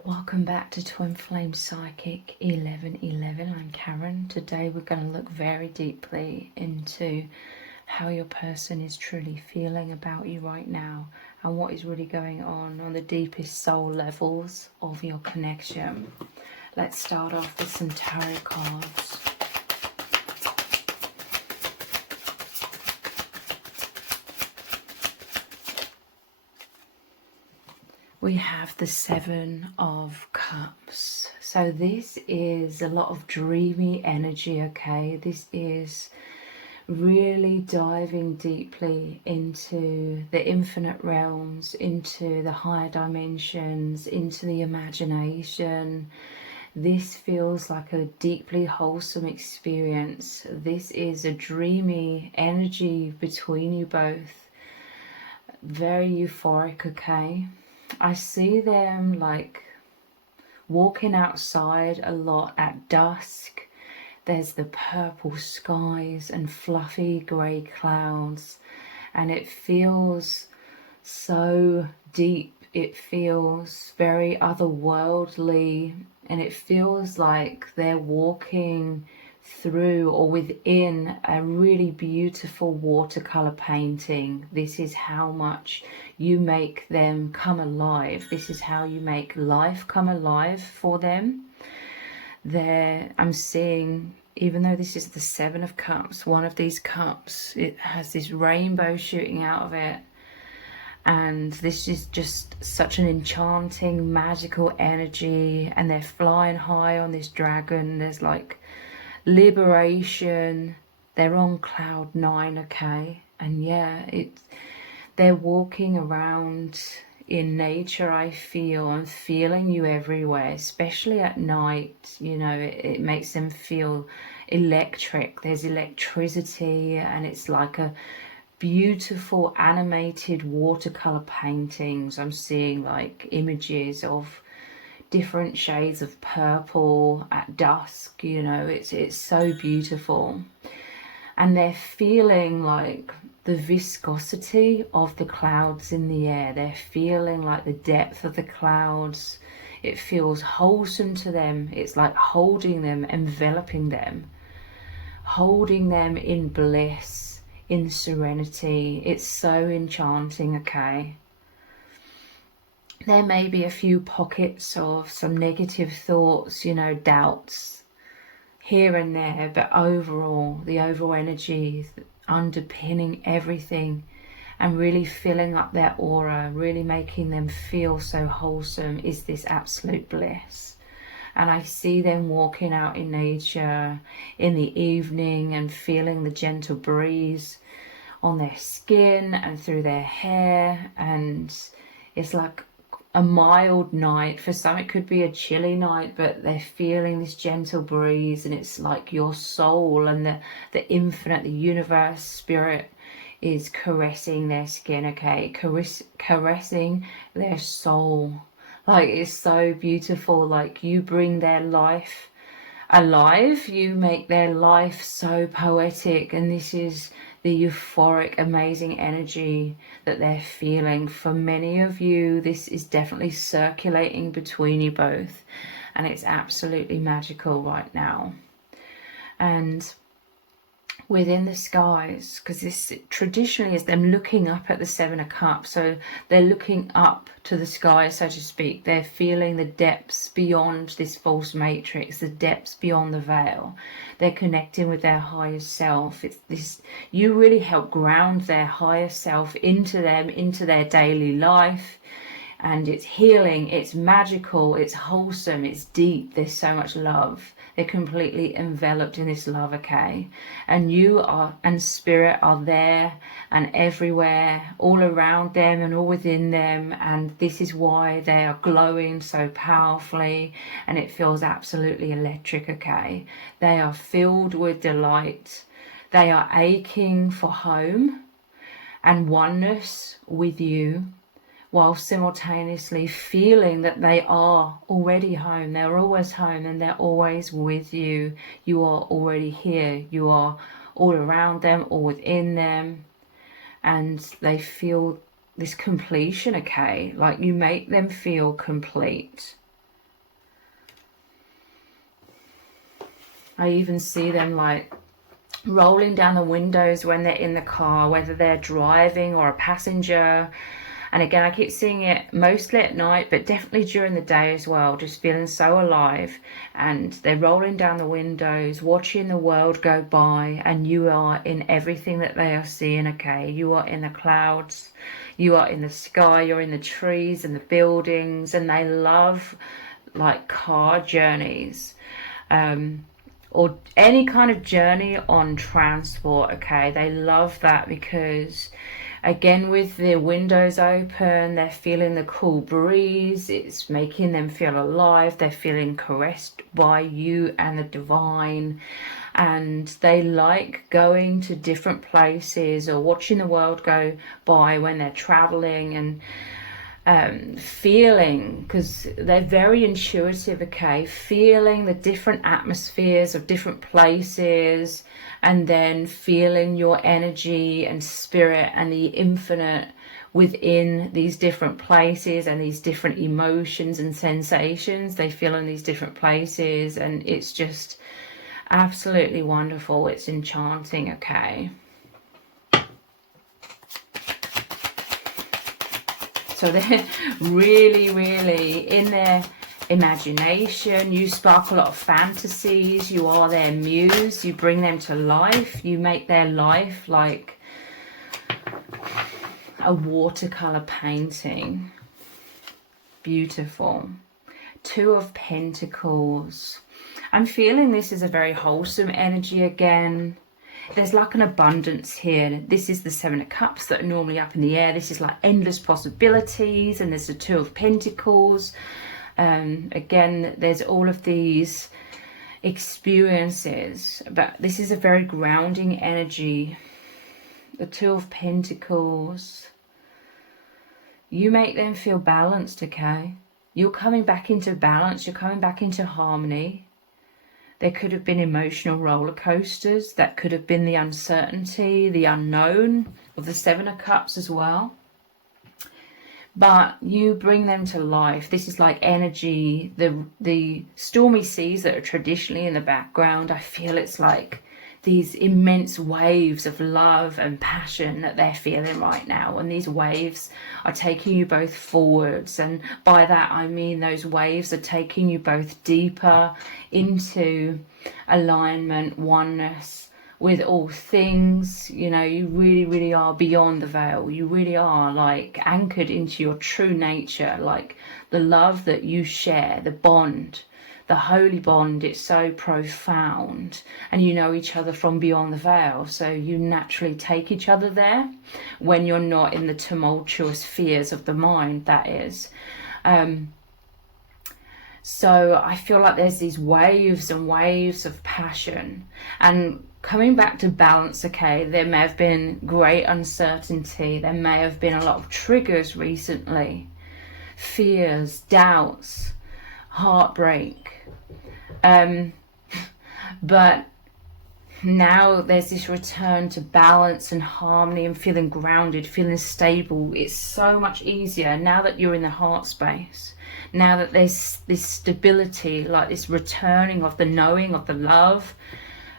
Welcome back to Twin Flame Psychic 1111. I'm Karen. Today we're going to look very deeply into how your person is truly feeling about you right now and what is really going on the deepest soul levels of your connection. Let's start off with some tarot cards. We have the Seven of Cups. So this is a lot of dreamy energy, okay? This is really diving deeply into the infinite realms, into the higher dimensions, into the imagination. This feels like a deeply wholesome experience. This is a dreamy energy between you both. Very euphoric, okay? I see them like walking outside a lot at dusk. There's the purple skies and fluffy grey clouds, and it feels so deep. It feels very otherworldly, and it feels like they're walking through or within a really beautiful watercolor painting. This is how much you make them come alive. This is how you make life come alive for them. I'm seeing, even though this is the Seven of Cups, one of these cups, it has this rainbow shooting out of it. And this is just such an enchanting, magical energy. And they're flying high on this dragon. There's like liberation. They're on cloud 9, okay? And yeah, they're walking around in nature. I feel I'm feeling you everywhere, especially at night. You know, it makes them feel electric. There's electricity, and it's like a beautiful animated watercolor paintings. I'm seeing like images of different shades of purple at dusk. You know, it's so beautiful. And they're feeling like the viscosity of the clouds in the air. They're feeling like the depth of the clouds. It feels wholesome to them. It's like holding them, enveloping them, holding them in bliss, in serenity. It's so enchanting, okay? There may be a few pockets of some negative thoughts, you know, doubts here and there, but overall, the overall energy underpinning everything and really filling up their aura, really making them feel so wholesome, is this absolute bliss. And I see them walking out in nature in the evening and feeling the gentle breeze on their skin and through their hair. And it's like a mild night. For some it could be a chilly night, but they're feeling this gentle breeze, and it's like your soul and the infinite, the universe, spirit is caressing their skin, okay? Caressing their soul. Like, it's so beautiful. Like, you bring their life alive, you make their life so poetic, and this is the euphoric, amazing energy that they're feeling. For many of you, this is definitely circulating between you both, and it's absolutely magical right now. And within the skies, because this traditionally is them looking up at the Seven of Cups, so they're looking up to the sky, so to speak. They're feeling the depths beyond this false matrix, the depths beyond the veil. They're connecting with their higher self. It's this, you really help ground their higher self into them, into their daily life. And it's healing, it's magical, it's wholesome, it's deep. There's so much love. They're completely enveloped in this love, okay? And you are, and spirit are there and everywhere, all around them and all within them. And this is why they are glowing so powerfully, and it feels absolutely electric, okay? They are filled with delight. They are aching for home and oneness with you, while simultaneously feeling that they are already home. They're always home, and they're always with you. You are already here. You are all around them, all within them. And they feel this completion, okay? Like, you make them feel complete. I even see them like rolling down the windows when they're in the car, whether they're driving or a passenger. And again, I keep seeing it mostly at night, but definitely during the day as well, just feeling so alive. And they're rolling down the windows, watching the world go by, and you are in everything that they are seeing, okay? You are in the clouds, you are in the sky, you're in the trees and the buildings, and they love like car journeys. Or any kind of journey on transport, okay? They love that because, again, with their windows open, they're feeling the cool breeze. It's making them feel alive. They're feeling caressed by you and the divine. And they like going to different places or watching the world go by when they're traveling, and feeling, because they're very intuitive, okay, feeling the different atmospheres of different places, and then feeling your energy and spirit and the infinite within these different places and these different emotions and sensations they feel in these different places. And it's just absolutely wonderful. It's enchanting, okay? So they're really, really in their imagination. You spark a lot of fantasies. You are their muse. You bring them to life. You make their life like a watercolor painting. Beautiful. Two of Pentacles. I'm feeling this is a very wholesome energy again. There's like an abundance here. This is the Seven of Cups that are normally up in the air. This is like endless possibilities. And there's the Two of Pentacles. Again, there's all of these experiences. But this is a very grounding energy. The Two of Pentacles. You make them feel balanced, okay? You're coming back into balance. You're coming back into harmony. There could have been emotional roller coasters. That could have been the uncertainty, the unknown of the Seven of Cups as well. But you bring them to life. This is like energy. The stormy seas that are traditionally in the background, I feel it's like these immense waves of love and passion that they're feeling right now. And these waves are taking you both forwards. And by that, I mean those waves are taking you both deeper into alignment, oneness with all things. You know, you really, really are beyond the veil. You really are like anchored into your true nature, like the love that you share, the bond. The holy bond, it's so profound, and you know each other from beyond the veil, so you naturally take each other there when you're not in the tumultuous fears of the mind, that is. So I feel like there's these waves and waves of passion. And coming back to balance, okay, there may have been great uncertainty, there may have been a lot of triggers recently, fears, doubts, heartbreak. But now there's this return to balance and harmony and feeling grounded, feeling stable. It's so much easier now that you're in the heart space, now that there's this stability, like this returning of the knowing, of the love,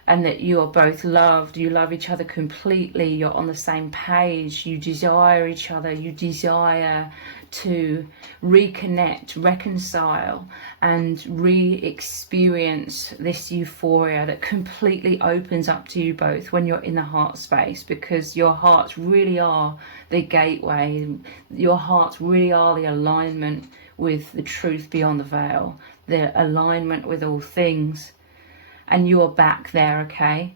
and that you are both loved. You love each other completely. You're on the same page. You desire each other. You desire to reconnect, reconcile, and re-experience this euphoria that completely opens up to you both when you're in the heart space, because your hearts really are the gateway. Your hearts really are the alignment with the truth beyond the veil, the alignment with all things. And you are back there, okay?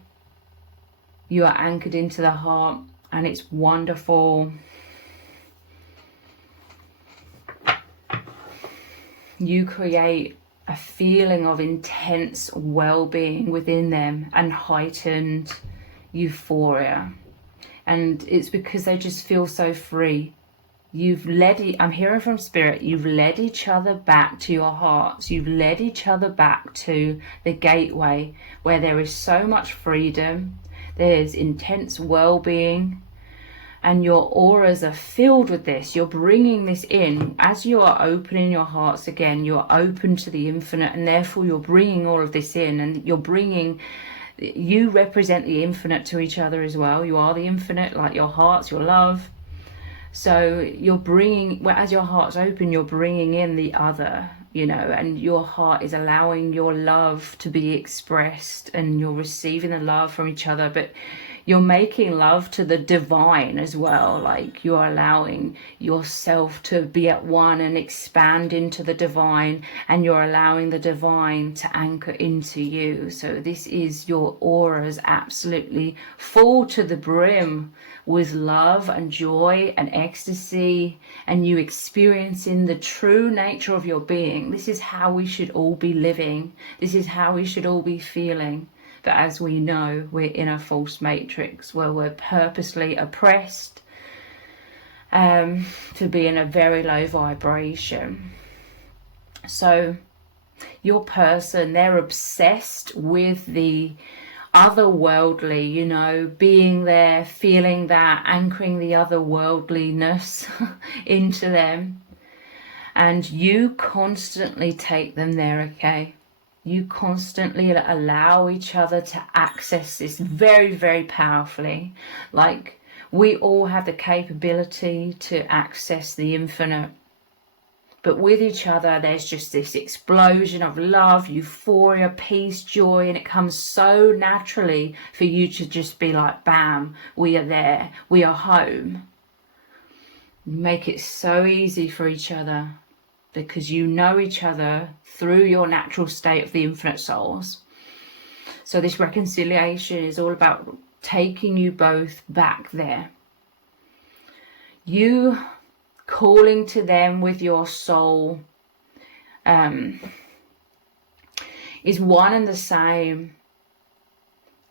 You are anchored into the heart, and it's wonderful. You create a feeling of intense well-being within them and heightened euphoria. And it's because they just feel so free. I'm hearing from Spirit, you've led each other back to your hearts. You've led each other back to the gateway where there is so much freedom. There's intense well-being. and your auras are filled with this. You're bringing this in as you are opening your hearts again. You're open to the infinite, and therefore you're bringing all of this in, and you represent the infinite to each other as well. You are the infinite, like your hearts, your love. So you're bringing, well, as your heart's open, you're bringing in the other, and your heart is allowing your love to be expressed, and you're receiving the love from each other, but you're making love to the divine as well. Like, you're allowing yourself to be at one and expand into the divine, and you're allowing the divine to anchor into you. So this is, your auras absolutely full to the brim with love and joy and ecstasy, and you experiencing the true nature of your being. This is how we should all be living. This is how we should all be feeling. But as we know, we're in a false matrix where we're purposely oppressed to be in a very low vibration. So your person, they're obsessed with the otherworldly, being there, feeling that, anchoring the otherworldliness into them. And you constantly take them there, okay? You constantly allow each other to access this very, very powerfully. Like, we all have the capability to access the infinite. But with each other, there's just this explosion of love, euphoria, peace, joy, and it comes so naturally for you to just be like, bam, we are there, we are home. Make it so easy for each other, because you know each other through your natural state of the infinite souls. So this reconciliation is all about taking you both back there. You calling to them with your soul is one and the same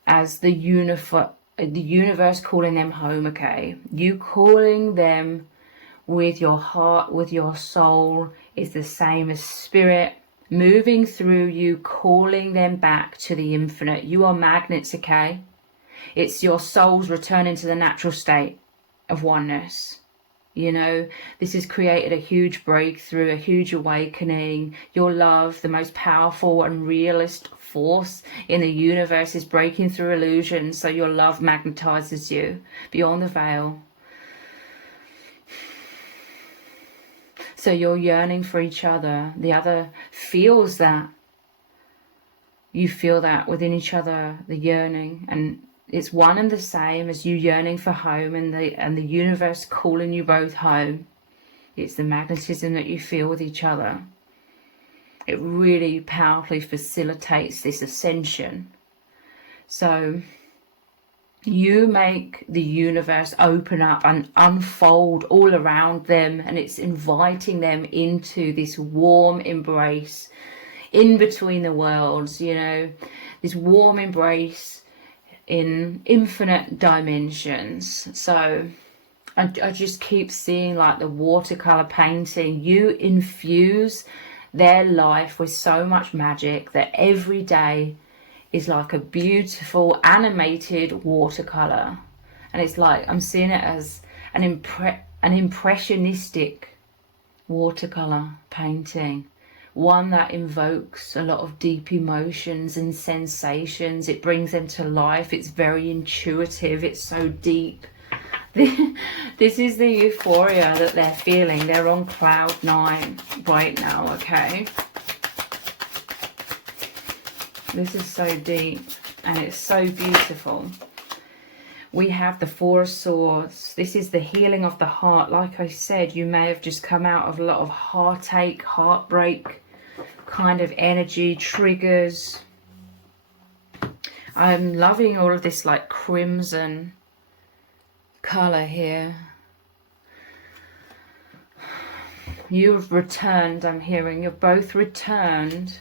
as the universe calling them home, okay? You calling them with your heart, with your soul, is the same as spirit moving through you, calling them back to the infinite. You are magnets, okay? It's your soul's returning to the natural state of oneness. This has created a huge breakthrough, a huge awakening. Your love, the most powerful and realist force in the universe, is breaking through illusion. So your love magnetizes you beyond the veil. So you're yearning for each other. The other feels that. You feel that within each other, the yearning. And it's one and the same as you yearning for home and the universe calling you both home. It's the magnetism that you feel with each other. It really powerfully facilitates this ascension. So you make the universe open up and unfold all around them, and it's inviting them into this warm embrace in between the worlds, this warm embrace in infinite dimensions. So I just keep seeing, like the watercolor painting, you infuse their life with so much magic that every day is like a beautiful animated watercolor. And it's like, I'm seeing it as an impressionistic watercolor painting, one that invokes a lot of deep emotions and sensations. It brings them to life. It's very intuitive. It's so deep. This is the euphoria that they're feeling. They're on cloud 9 right now, okay? This is so deep and it's so beautiful. We have the 4 of Swords. This is the healing of the heart. Like I said, you may have just come out of a lot of heartache, heartbreak kind of energy, triggers. I'm loving all of this like crimson color here. You've returned, I'm hearing. You've both returned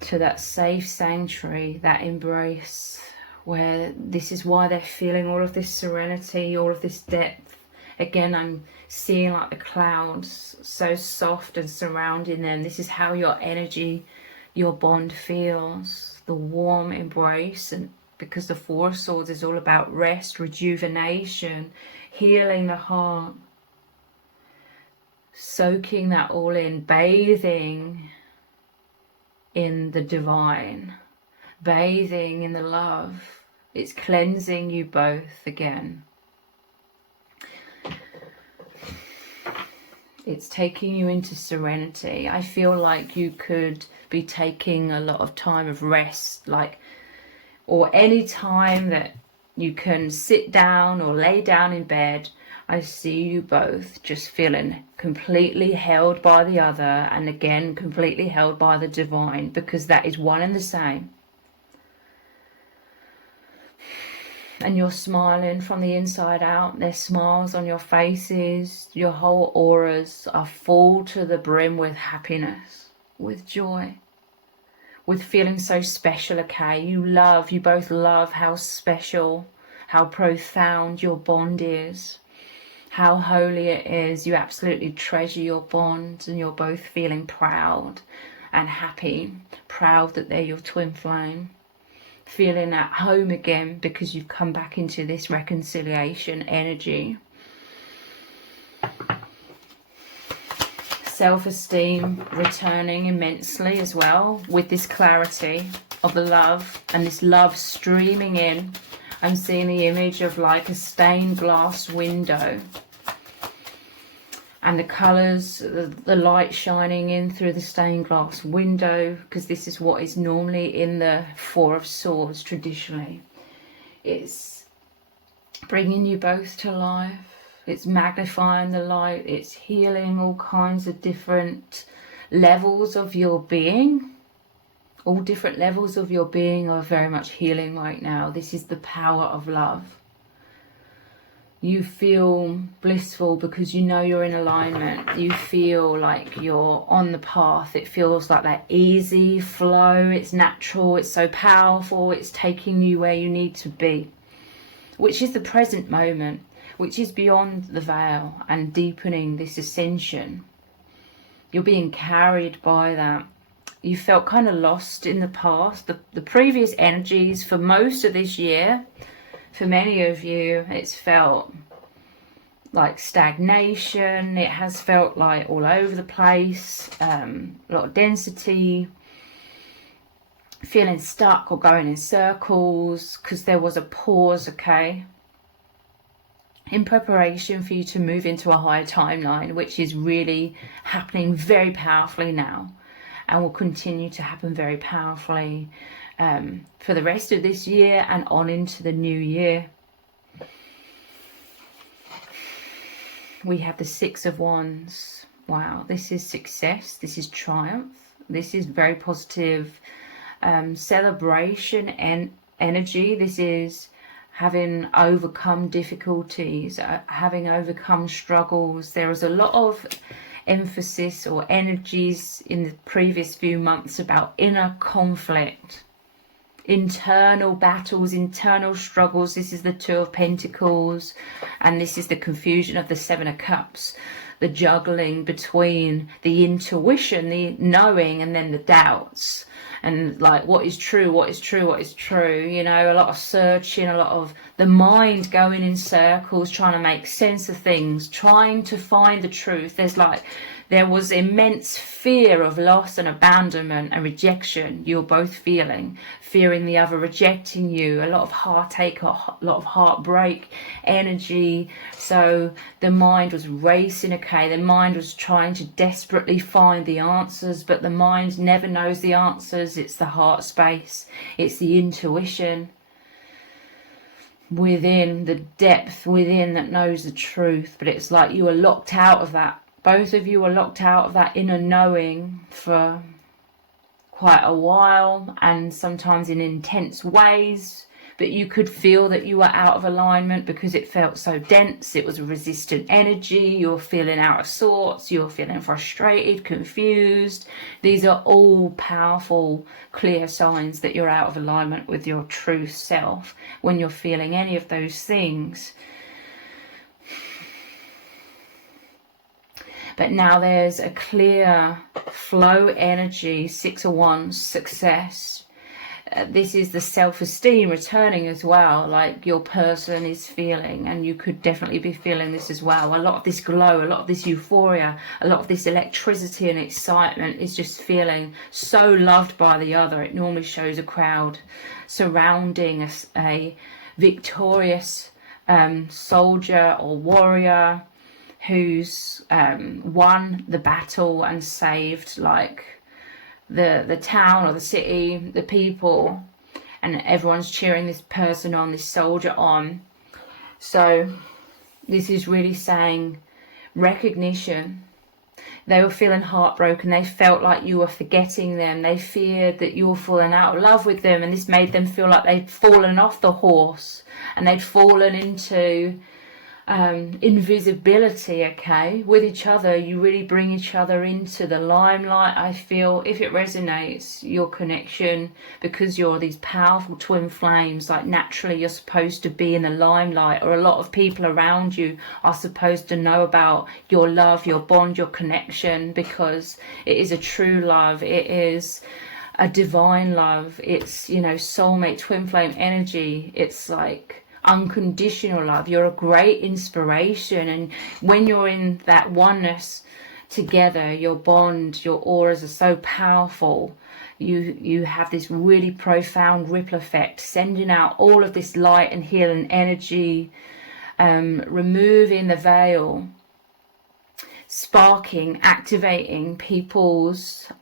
to that safe sanctuary, that embrace, where this is why they're feeling all of this serenity, all of this depth. Again, I'm seeing like the clouds so soft and surrounding them. This is how your energy, your bond feels. The warm embrace, and because the Four of Swords is all about rest, rejuvenation, healing the heart, soaking that all in, bathing in the divine, bathing in the love. It's cleansing you both again. It's taking you into serenity. I feel like you could be taking a lot of time of rest, or any time that you can sit down or lay down in bed. I see you both just feeling completely held by the other, and again completely held by the divine, because that is one and the same. And you're smiling from the inside out. There's smiles on your faces. Your whole auras are full to the brim with happiness, with joy, with feeling so special, okay? You both love how special, how profound your bond is, how holy it is. You absolutely treasure your bond, and you're both feeling proud and happy, proud that they're your twin flame. Feeling at home again because you've come back into this reconciliation energy. Self-esteem returning immensely as well, with this clarity of the love, and this love streaming in. I'm seeing the image of like a stained glass window, and the colours, the light shining in through the stained glass window, because this is what is normally in the Four of Swords traditionally. It's bringing you both to life. It's magnifying the light. It's healing all kinds of different levels of your being. All different levels of your being are very much healing right now. This is the power of love. You feel blissful because you know you're in alignment. You feel like you're on the path. It feels like that easy flow. It's natural. It's so powerful. It's taking you where you need to be, which is the present moment, which is beyond the veil and deepening this ascension. You're being carried by that. You felt kind of lost in the past. The previous energies for most of this year, for many of you, it's felt like stagnation. It has felt like all over the place, a lot of density, feeling stuck or going in circles because there was a pause, okay, in preparation for you to move into a higher timeline, which is really happening very powerfully now and will continue to happen very powerfully for the rest of this year and on into the new year. We have the Six of Wands. Wow, this is success. This is triumph. This is very positive celebration and energy. This is having overcome difficulties, having overcome struggles. There is a lot of emphasis or energies in the previous few months about inner conflict, internal battles, internal struggles. This is the Two of Pentacles, and this is the confusion of the Seven of Cups, the juggling between the intuition, the knowing, and then the doubts, and like what is true, what is true, what is true. You know, a lot of searching, a lot of the mind going in circles, trying to make sense of things, trying to find the truth. There was immense fear of loss and abandonment and rejection. You're both feeling fearing the other rejecting you, a lot of heartache, a lot of heartbreak energy. So the mind was racing, okay, the mind was trying to desperately find the answers, but the mind never knows the answers. It's the heart space, it's the intuition within, the depth within that knows the truth. But it's like you were locked out of that. Both of you were locked out of that inner knowing for quite a while, and sometimes in intense ways, but you could feel that you were out of alignment because it felt so dense. It was a resistant energy. You're feeling out of sorts. You're feeling frustrated, confused. These are all powerful, clear signs that you're out of alignment with your true self when you're feeling any of those things. But now there's a clear flow energy, Six of Wands, success. this is the self-esteem returning as well. Like your person is feeling, and you could definitely be feeling this as well, a lot of this glow, a lot of this euphoria, a lot of this electricity and excitement is just feeling so loved by the other. It normally shows a crowd surrounding a victorious soldier or warrior who's won the battle and saved like the town or the city, the people, and everyone's cheering this person on, this soldier on. So this is really saying recognition. They were feeling heartbroken. They felt like you were forgetting them. They feared that you were falling out of love with them, and this made them feel like they'd fallen off the horse and they'd fallen into invisibility. Okay, with each other you really bring each other into the limelight. I feel, if it resonates, your connection, because you're these powerful twin flames, like naturally you're supposed to be in the limelight, or a lot of people around you are supposed to know about your love, your bond, your connection, because it is a true love. It is a divine love. It's, you know, soulmate, twin flame energy. It's like unconditional love. You're a great inspiration, and when you're in that oneness together, your bond, your auras are so powerful. You have this really profound ripple effect, sending out all of this light and healing energy, removing the veil, sparking, activating people's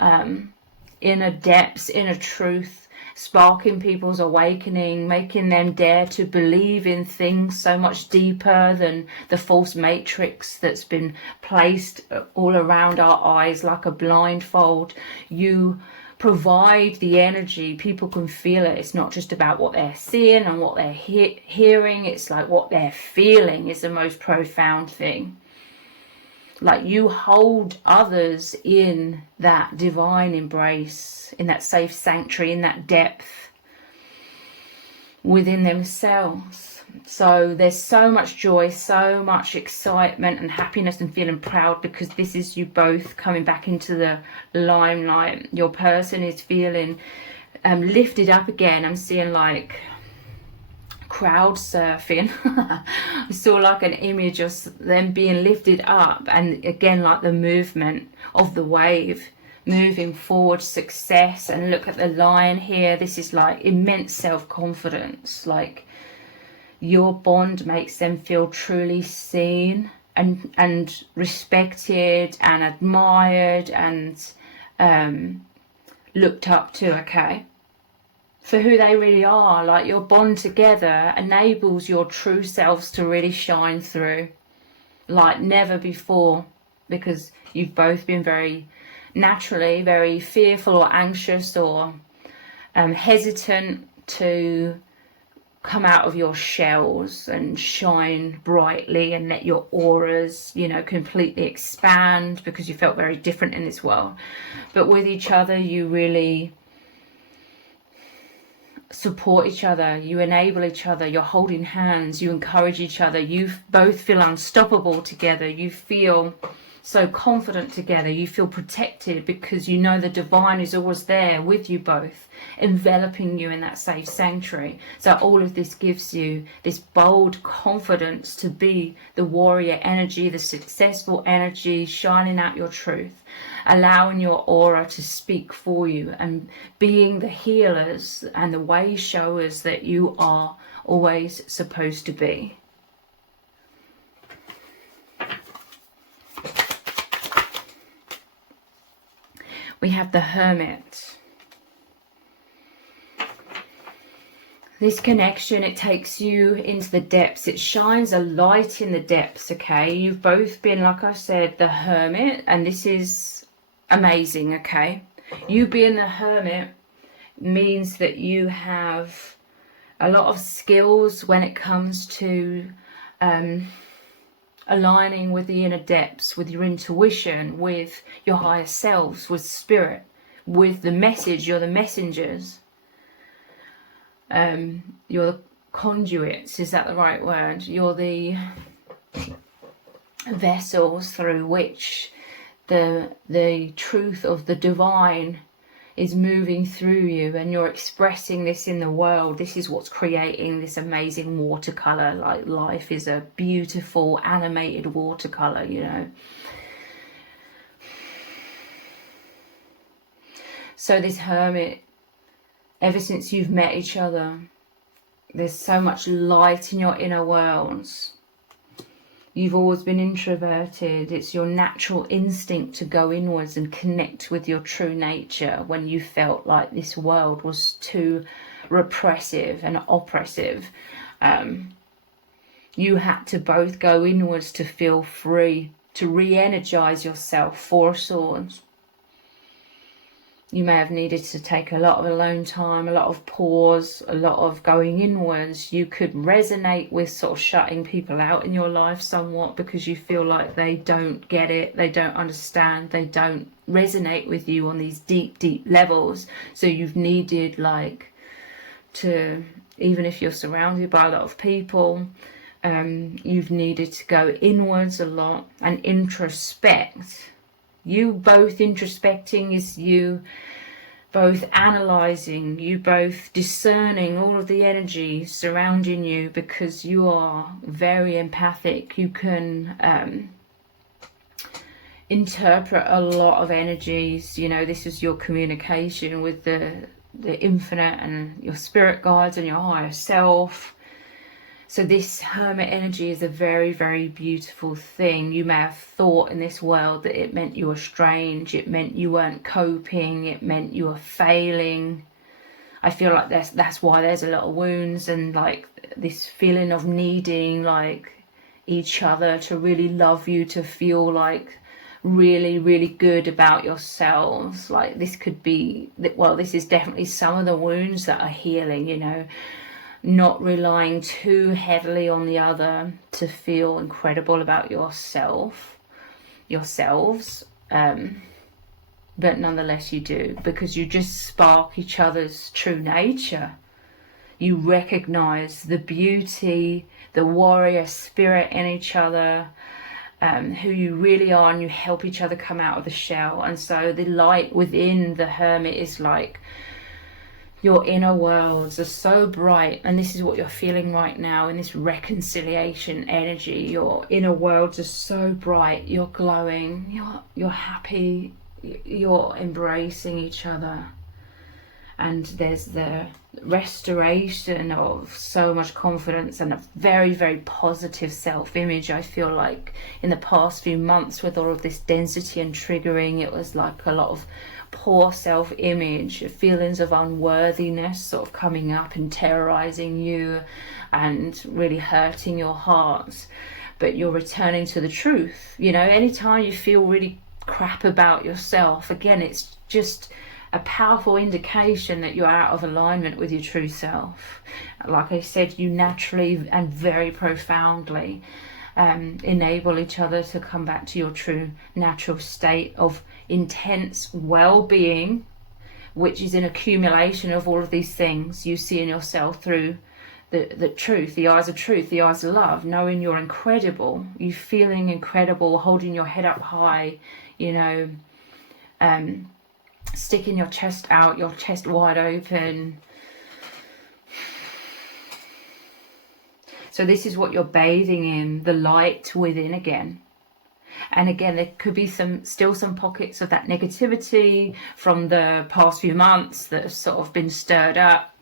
inner depths, inner truth, sparking people's awakening, making them dare to believe in things so much deeper than the false matrix that's been placed all around our eyes like a blindfold. You provide the energy, people can feel it. It's not just about what they're seeing and what they're hearing, it's like what they're feeling is the most profound thing. Like you hold others in that divine embrace, in that safe sanctuary, in that depth within themselves. So there's so much joy, so much excitement and happiness and feeling proud, because this is you both coming back into the limelight. Your person is feeling lifted up again. I'm seeing like crowd surfing. I saw like an image of them being lifted up, and again like the movement of the wave moving forward, success. And look at the lion here. This is like immense self-confidence. Like your bond makes them feel truly seen and respected and admired and looked up to, okay, for who they really are. Like your bond together enables your true selves to really shine through like never before, because you've both been very naturally very fearful or anxious or hesitant to come out of your shells and shine brightly and let your auras, you know, completely expand, because you felt very different in this world. But with each other you really support each other, you enable each other, you're holding hands, you encourage each other, you both feel unstoppable together, you feel so confident together, you feel protected because you know the divine is always there with you both, enveloping you in that safe sanctuary. So all of this gives you this bold confidence to be the warrior energy, the successful energy, shining out your truth, allowing your aura to speak for you, and being the healers and the way showers that you are always supposed to be. We have the Hermit. This connection, it takes you into the depths. It shines a light in the depths, okay? You've both been, like I said, the Hermit, and this is amazing, okay? You being the Hermit means that you have a lot of skills when it comes to aligning with the inner depths, with your intuition, with your higher selves, with spirit, with the message. You're the messengers. You're the conduits, is that the right word? You're the vessels through which the truth of the divine is moving through you, and you're expressing this in the world. This is what's creating this amazing watercolor. Like, life is a beautiful animated watercolor, you know. So this Hermit, ever since you've met each other, there's so much light in your inner worlds. You've always been introverted. It's your natural instinct to go inwards and connect with your true nature when you felt like this world was too repressive and oppressive. You had to both go inwards to feel free, to re-energize yourself, Four of Swords. You may have needed to take a lot of alone time, a lot of pause, a lot of going inwards. You could resonate with sort of shutting people out in your life somewhat, because you feel like they don't get it, they don't understand, they don't resonate with you on these deep, deep levels. So you've needed, like, to, even if you're surrounded by a lot of people, you've needed to go inwards a lot and introspect. You both introspecting is you both analysing, you both discerning all of the energy surrounding you, because you are very empathic. You can interpret a lot of energies. You know, this is your communication with the infinite and your spirit guides and your higher self. So this Hermit energy is a very, very beautiful thing. You may have thought in this world that it meant you were strange, it meant you weren't coping, it meant you were failing. I feel like that's why there's a lot of wounds, and like this feeling of needing like each other to really love you, to feel like really, really good about yourselves. Like, this could be, well, this is definitely some of the wounds that are healing, you know. Not relying too heavily on the other to feel incredible about yourselves, but nonetheless you do, because you just spark each other's true nature. You recognize the beauty, the warrior spirit in each other, who you really are, and you help each other come out of the shell. And so the light within the Hermit is like, your inner worlds are so bright, and this is what you're feeling right now in this reconciliation energy. Your inner worlds are so bright, you're glowing, you're happy, you're embracing each other, and there's the restoration of so much confidence and a very, very positive self-image. I feel like in the past few months, with all of this density and triggering, it was like a lot of poor self-image, feelings of unworthiness sort of coming up and terrorizing you and really hurting your heart. But you're returning to the truth. You know, anytime you feel really crap about yourself, again, it's just a powerful indication that you're out of alignment with your true self. Like I said, you naturally and very profoundly enable each other to come back to your true natural state of intense well-being, which is an accumulation of all of these things you see in yourself through the truth, the eyes of truth, the eyes of love, knowing you're incredible, you feeling incredible, holding your head up high, you know, sticking your chest out, your chest wide open. So this is what you're bathing in, the light within again. And again, there could be still some pockets of that negativity from the past few months that have sort of been stirred up.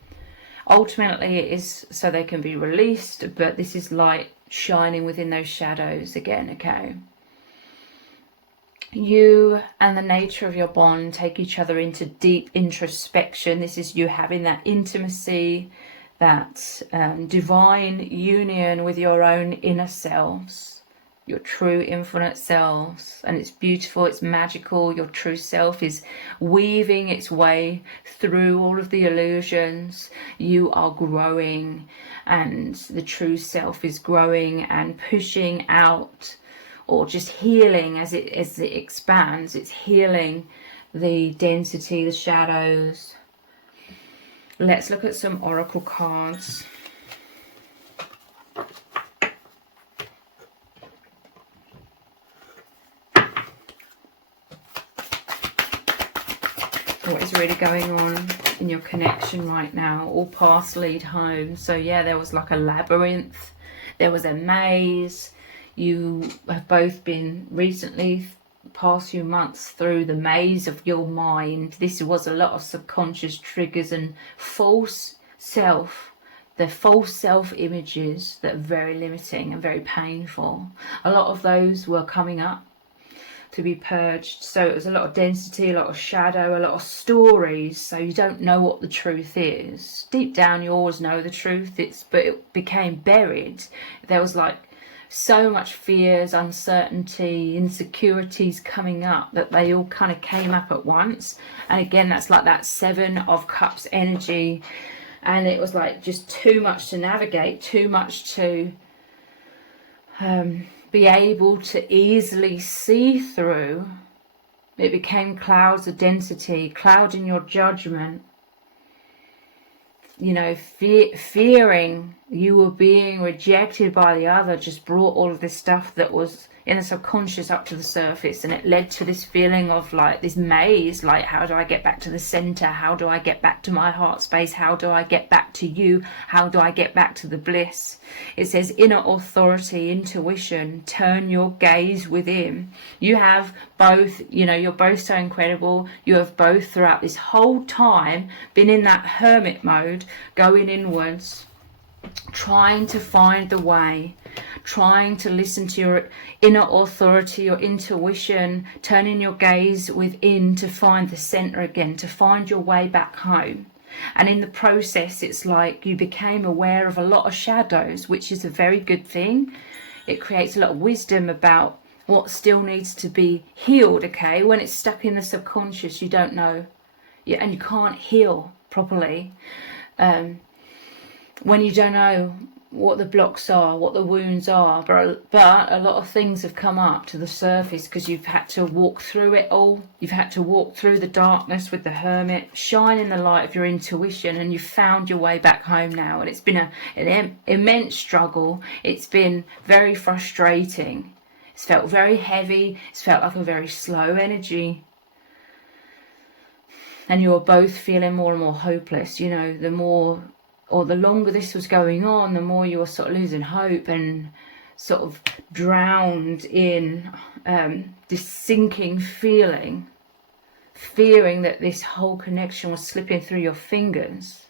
Ultimately, it is so they can be released, but this is light shining within those shadows again, okay? You and the nature of your bond take each other into deep introspection. This is you having that intimacy, that divine union with your own inner selves, your true infinite selves. And it's beautiful, it's magical. Your true self is weaving its way through all of the illusions. You are growing, and the true self is growing and pushing out, or just healing as it expands. It's healing the density, the shadows. Let's look at some oracle cards. what is really going on in your connection right now. All paths lead home. So yeah, there was like a labyrinth, there was a maze. You have both been recently, past few months, through the maze of your mind. This was a lot of subconscious triggers and false self, the false self images that are very limiting and very painful. A lot of those were coming up to be purged. So it was a lot of density, a lot of shadow, a lot of stories. So you don't know what the truth is. Deep down you always know the truth, but it became buried. There was like so much fears, uncertainty, insecurities coming up that they all kind of came up at once. And again, that's like that 7 of Cups energy, and it was like just too much to navigate, too much to be able to easily see through. It became clouds of density, clouding your judgment, you know, fearing you were being rejected by the other just brought all of this stuff that was in the subconscious up to the surface, and it led to this feeling of like this maze, like how do I get back to the center, how do I get back to my heart space, how do I get back to you, how do I get back to the bliss. It says inner authority, intuition, turn your gaze within. You have both, you know, you're both so incredible. You have both throughout this whole time been in that hermit mode, going inwards, trying to find the way, trying to listen to your inner authority, your intuition, turning your gaze within to find the center again, to find your way back home. And in the process, it's like you became aware of a lot of shadows, which is a very good thing. It creates a lot of wisdom about what still needs to be healed, okay? When it's stuck in the subconscious, you don't know, and you can't heal properly. When you don't know what the blocks are, what the wounds are, but a lot of things have come up to the surface because you've had to walk through it all. You've had to walk through the darkness with the hermit, shine in the light of your intuition, and you've found your way back home now. And it's been an immense struggle. It's been very frustrating. It's felt very heavy. It's felt like a very slow energy. And you're both feeling more and more hopeless. You know, the more or the longer this was going on, the more you were sort of losing hope and sort of drowned in this sinking feeling, fearing that this whole connection was slipping through your fingers.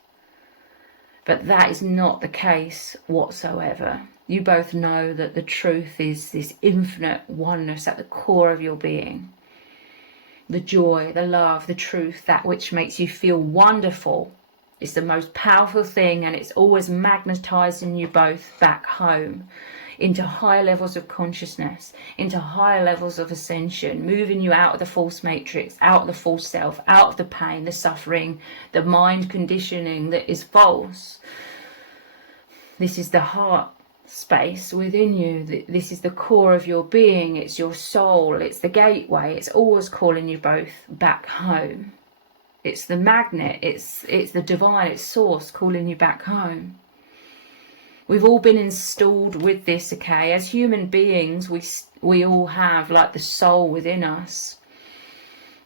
But that is not the case whatsoever. You both know that the truth is this infinite oneness at the core of your being. The joy, the love, the truth, that which makes you feel wonderful. It's the most powerful thing, and it's always magnetizing you both back home into higher levels of consciousness, into higher levels of ascension, moving you out of the false matrix, out of the false self, out of the pain, the suffering, the mind conditioning that is false. This is the heart space within you. This is the core of your being. It's your soul. It's the gateway. It's always calling you both back home. It's the magnet, it's the divine, it's source calling you back home. We've all been installed with this, okay? As human beings, we all have like the soul within us.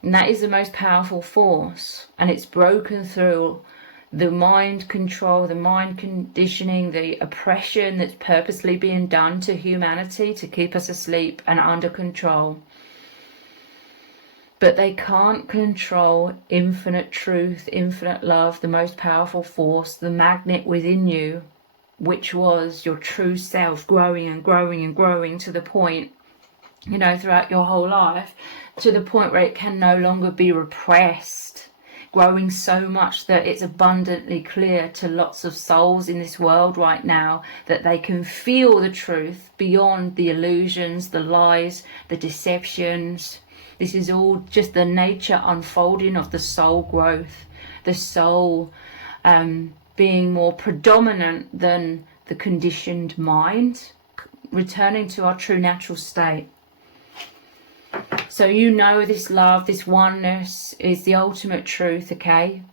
And that is the most powerful force. And it's broken through the mind control, the mind conditioning, the oppression that's purposely being done to humanity to keep us asleep and under control. But they can't control infinite truth, infinite love, the most powerful force, the magnet within you, which was your true self growing and growing and growing to the point, you know, throughout your whole life, to the point where it can no longer be repressed, growing so much that it's abundantly clear to lots of souls in this world right now that they can feel the truth beyond the illusions, the lies, the deceptions. This is all just the nature unfolding of the soul growth, the soul being more predominant than the conditioned mind, returning to our true natural state. So you know this love, this oneness is the ultimate truth, okay?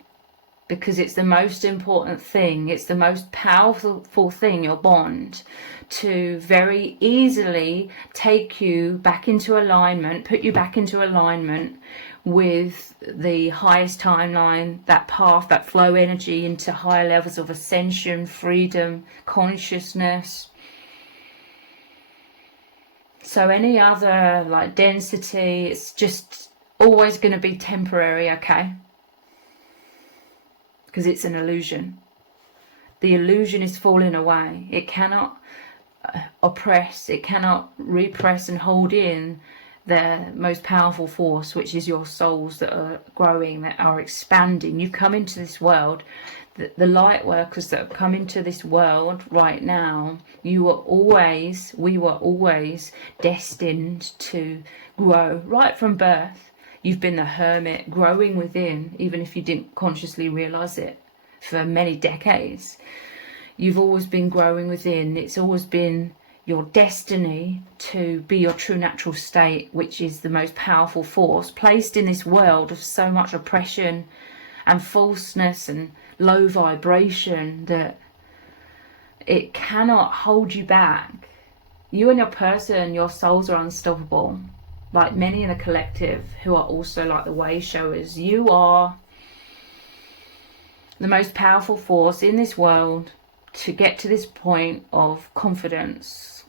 Because it's the most important thing, it's the most powerful thing, your bond, to very easily take you back into alignment, put you back into alignment with the highest timeline, that path, that flow energy into higher levels of ascension, freedom, consciousness. So any other like density, it's just always going to be temporary, okay? Because it's an illusion. The illusion is falling away. It cannot oppress, it cannot repress and hold in the most powerful force, which is your souls that are growing, that are expanding. You come into this world, the light workers that have come into this world right now, we were always destined to grow right from birth. You've been the hermit, growing within, even if you didn't consciously realize it for many decades. You've always been growing within. It's always been your destiny to be your true natural state, which is the most powerful force placed in this world of so much oppression and falseness and low vibration that it cannot hold you back. You and your person, your souls are unstoppable. Like many in the collective who are also like the way showers, you are the most powerful force in this world to get to this point of confidence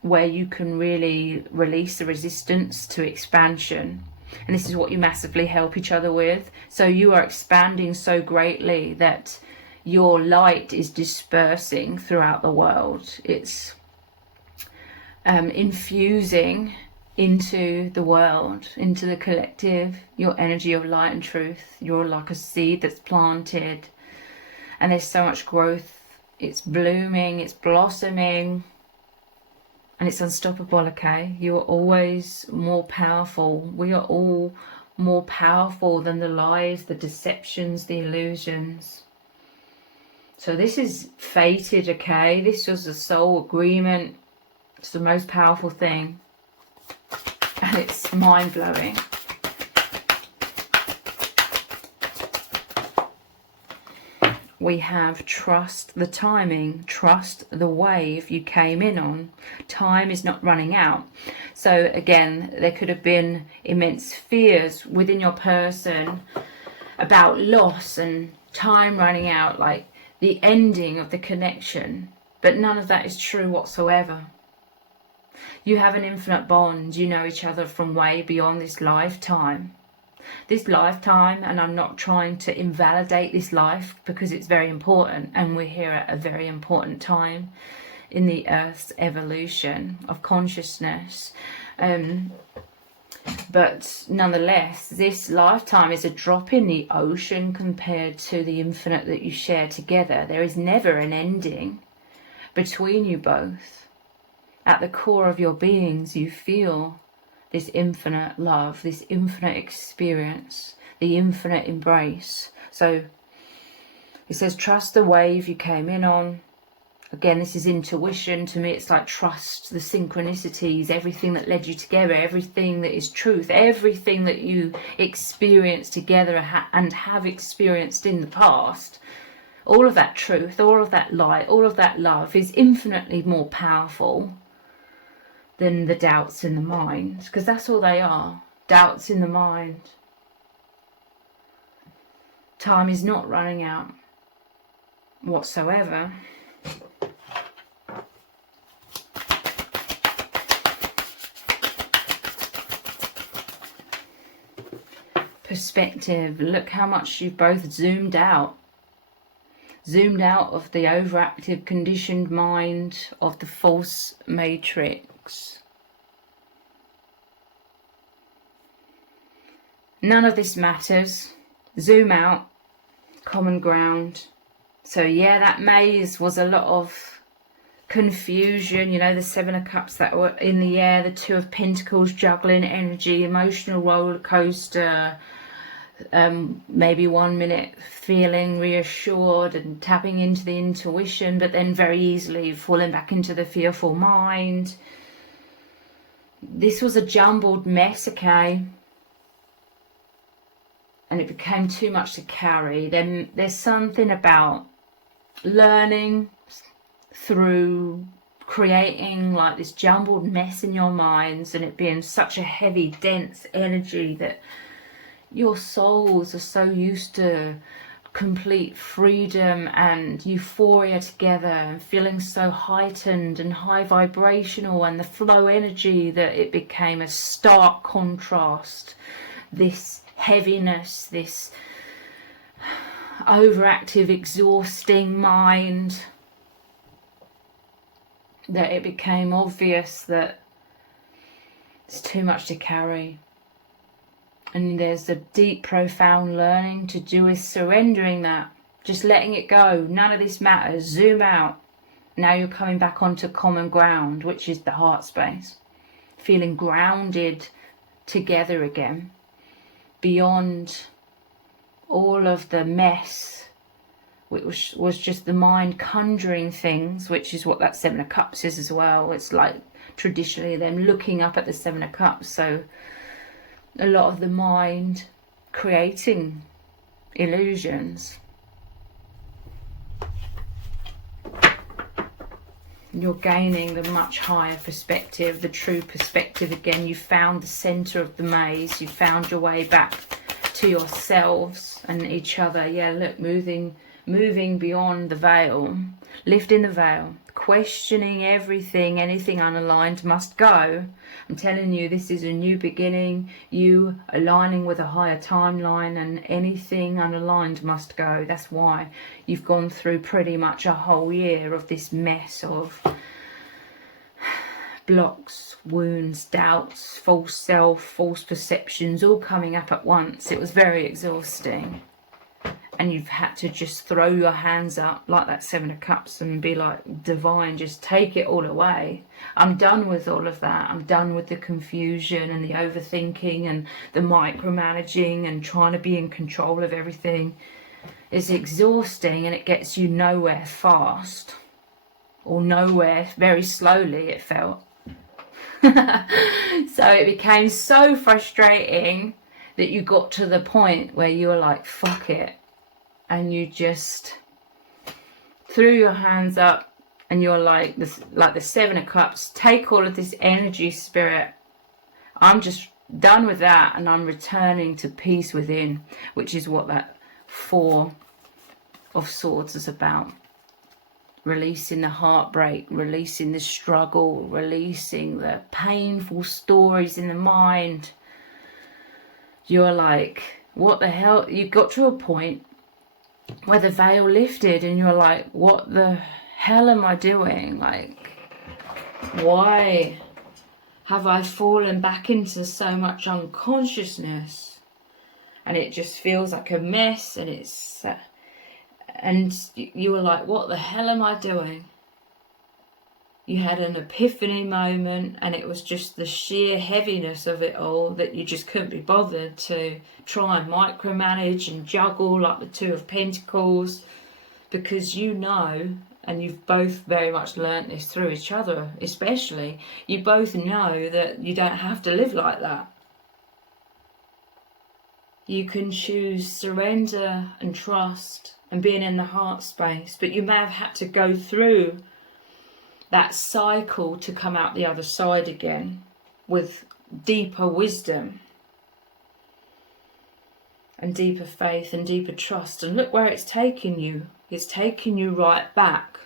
where you can really release the resistance to expansion. And this is what you massively help each other with. So you are expanding so greatly that your light is dispersing throughout the world. It's infusing into the world, into the collective, your energy of light and truth. You're like a seed that's planted, and there's so much growth. It's blooming, it's blossoming, and it's unstoppable, okay? You are always more powerful. We are all more powerful than the lies, the deceptions, the illusions. So this is fated, okay? This was a soul agreement. It's the most powerful thing. And it's mind-blowing. We have trust the timing, trust the wave you came in on. Time is not running out. So again, there could have been immense fears within your person about loss and time running out, like the ending of the connection. But none of that is true whatsoever. You have an infinite bond. You know each other from way beyond this lifetime. This lifetime, and I'm not trying to invalidate this life because it's very important, and we're here at a very important time in the Earth's evolution of consciousness. But nonetheless, this lifetime is a drop in the ocean compared to the infinite that you share together. There is never an ending between you both. At the core of your beings, you feel this infinite love, this infinite experience, the infinite embrace. So it says, trust the wave you came in on. Again, this is intuition. To me, it's like trust the synchronicities, everything that led you together, everything that is truth, everything that you experience together and have experienced in the past. All of that truth, all of that light, all of that love is infinitely more powerful than the doubts in the mind, because that's all they are, doubts in the mind. Time is not running out whatsoever. Perspective, look how much you've both zoomed out of the overactive conditioned mind of the false matrix. None of this matters. Zoom out, common ground. So yeah, that maze was a lot of confusion, you know, the Seven of Cups that were in the air, the Two of Pentacles, juggling energy, emotional roller coaster. Maybe 1 minute feeling reassured and tapping into the intuition, but then very easily falling back into the fearful mind. This was a jumbled mess, okay? And it became too much to carry. Then there's something about learning through creating like this jumbled mess in your minds, and it being such a heavy, dense energy that your souls are so used to complete freedom and euphoria together and feeling so heightened and high vibrational, and the flow energy, that it became a stark contrast. This heaviness, this overactive, exhausting mind, that it became obvious that it's too much to carry. And there's a deep, profound learning to do with surrendering that, just letting it go. None of this matters. Zoom out. Now you're coming back onto common ground, which is the heart space. Feeling grounded together again, beyond all of the mess, which was just the mind conjuring things, which is what that Seven of Cups is as well. It's like traditionally them looking up at the Seven of Cups. So a lot of the mind creating illusions. You're gaining the much higher perspective, the true perspective again. You found the center of the maze. You found your way back to yourselves and each other. Yeah, look, moving beyond the veil, lifting the veil, questioning everything. Anything unaligned must go. I'm telling you, this is a new beginning, you aligning with a higher timeline, and anything unaligned must go. That's why you've gone through pretty much a whole year of this mess of blocks, wounds, doubts, false self, false perceptions, all coming up at once. It was very exhausting. And you've had to just throw your hands up like that Seven of Cups and be like, divine, just take it all away. I'm done with all of that. I'm done with the confusion and the overthinking and the micromanaging and trying to be in control of everything. It's exhausting, and it gets you nowhere fast, or nowhere very slowly, it felt. So it became so frustrating that you got to the point where you were like, fuck it. And you just threw your hands up, and you're like this, like the Seven of Cups. Take all of this energy, spirit. I'm just done with that, and I'm returning to peace within, which is what that Four of Swords is about. Releasing the heartbreak, releasing the struggle, releasing the painful stories in the mind. You're like, what the hell? You got to a point where the veil lifted, and you're like, what the hell am I doing? Like, why have I fallen back into so much unconsciousness? And it just feels like a mess, and it's and you were like, what the hell am I doing? You had an epiphany moment, and it was just the sheer heaviness of it all that you just couldn't be bothered to try and micromanage and juggle like the Two of Pentacles, because you know, and you've both very much learnt this through each other especially, you both know that you don't have to live like that. You can choose surrender and trust and being in the heart space, but you may have had to go through that cycle to come out the other side again with deeper wisdom and deeper faith and deeper trust. And look where it's taken you. It's taken you right back